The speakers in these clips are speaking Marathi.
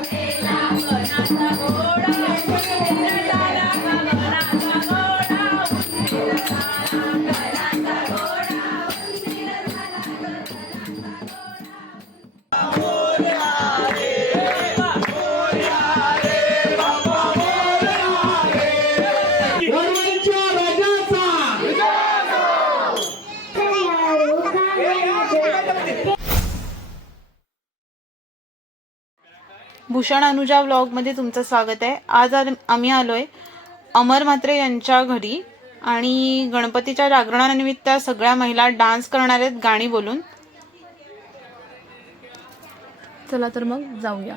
Okay. भूषण अनुजा व्लॉगमध्ये तुमचं स्वागत आहे. आज आ- आम्ही आलोय अमर म्हात्रे यांच्या घरी आणि गणपतीच्या जागरणानिमित्त सगळ्या महिला डान्स करणार आहेत गाणी बोलून. चला तर मग जाऊया.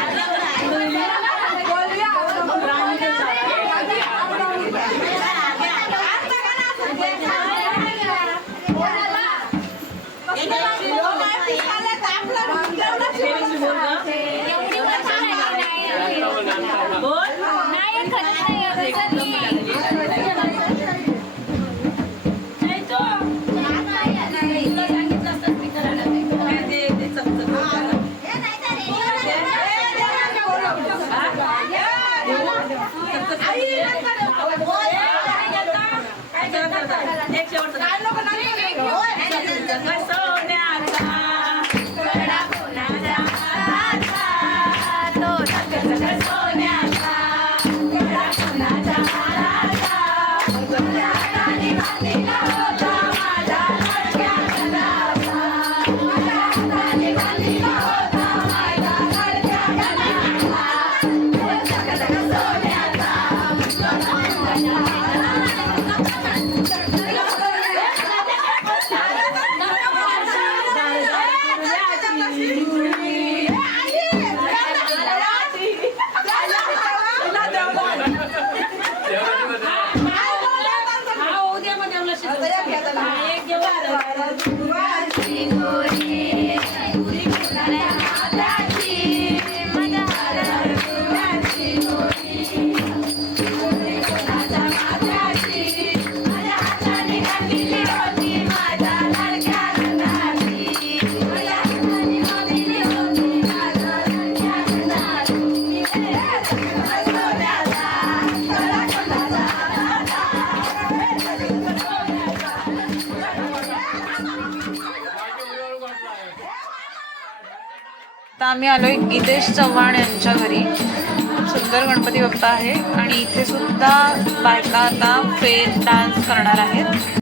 I love आता आम्ही आलोय गीतेश चव्हाण यांच्या घरी. खूप सुंदर गणपती बाप्पा आहे. आणि इथे सुद्धा बायका आता फेर डान्स करणार आहेत.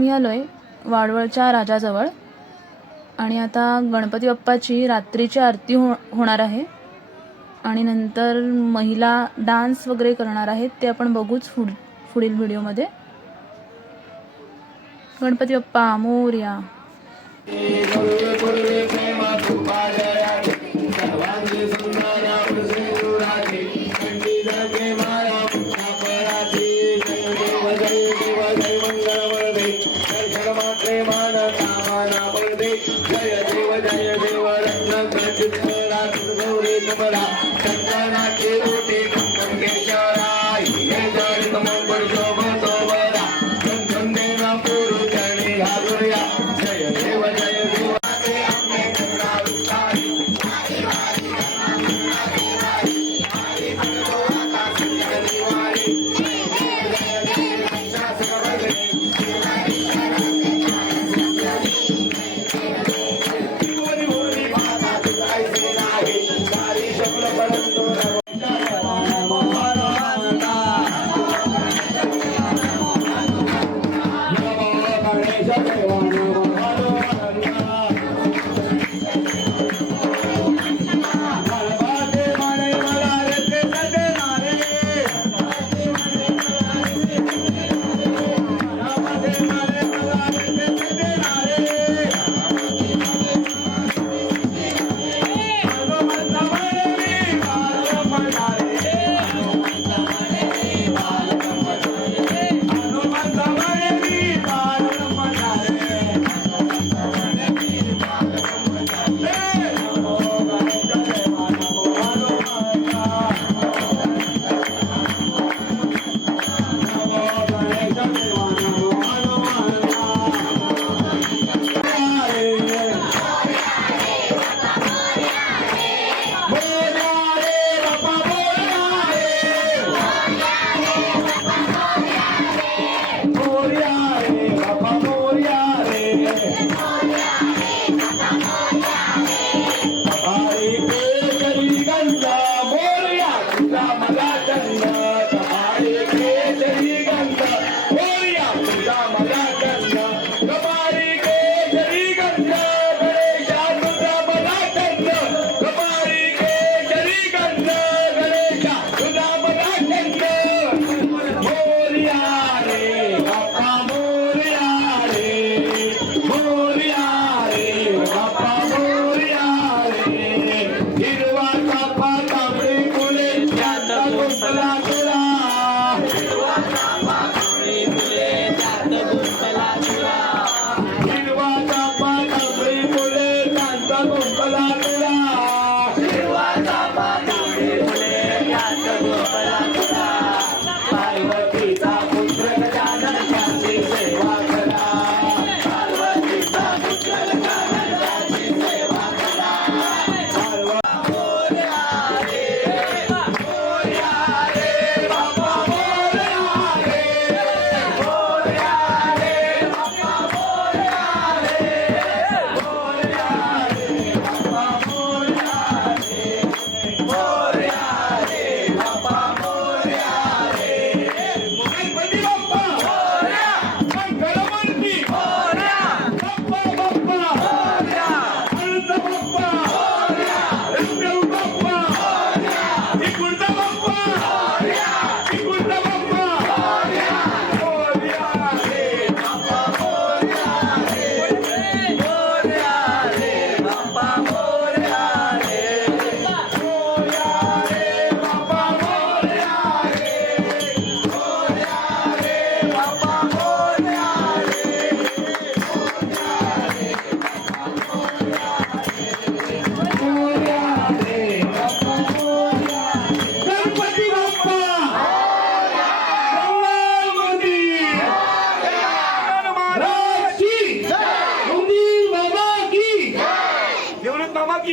आम्ही आलो आहे वाडवळच्या राजाजवळ. आणि आता गणपती बाप्पाची रात्रीची आरती हो होणार आहे. आणि नंतर महिला डान्स वगैरे करणार आहेत ते आपण बघूच पुढ पुढील व्हिडिओमध्ये. गणपती बाप्पा मोर्या. કમળા કમળા নামাজি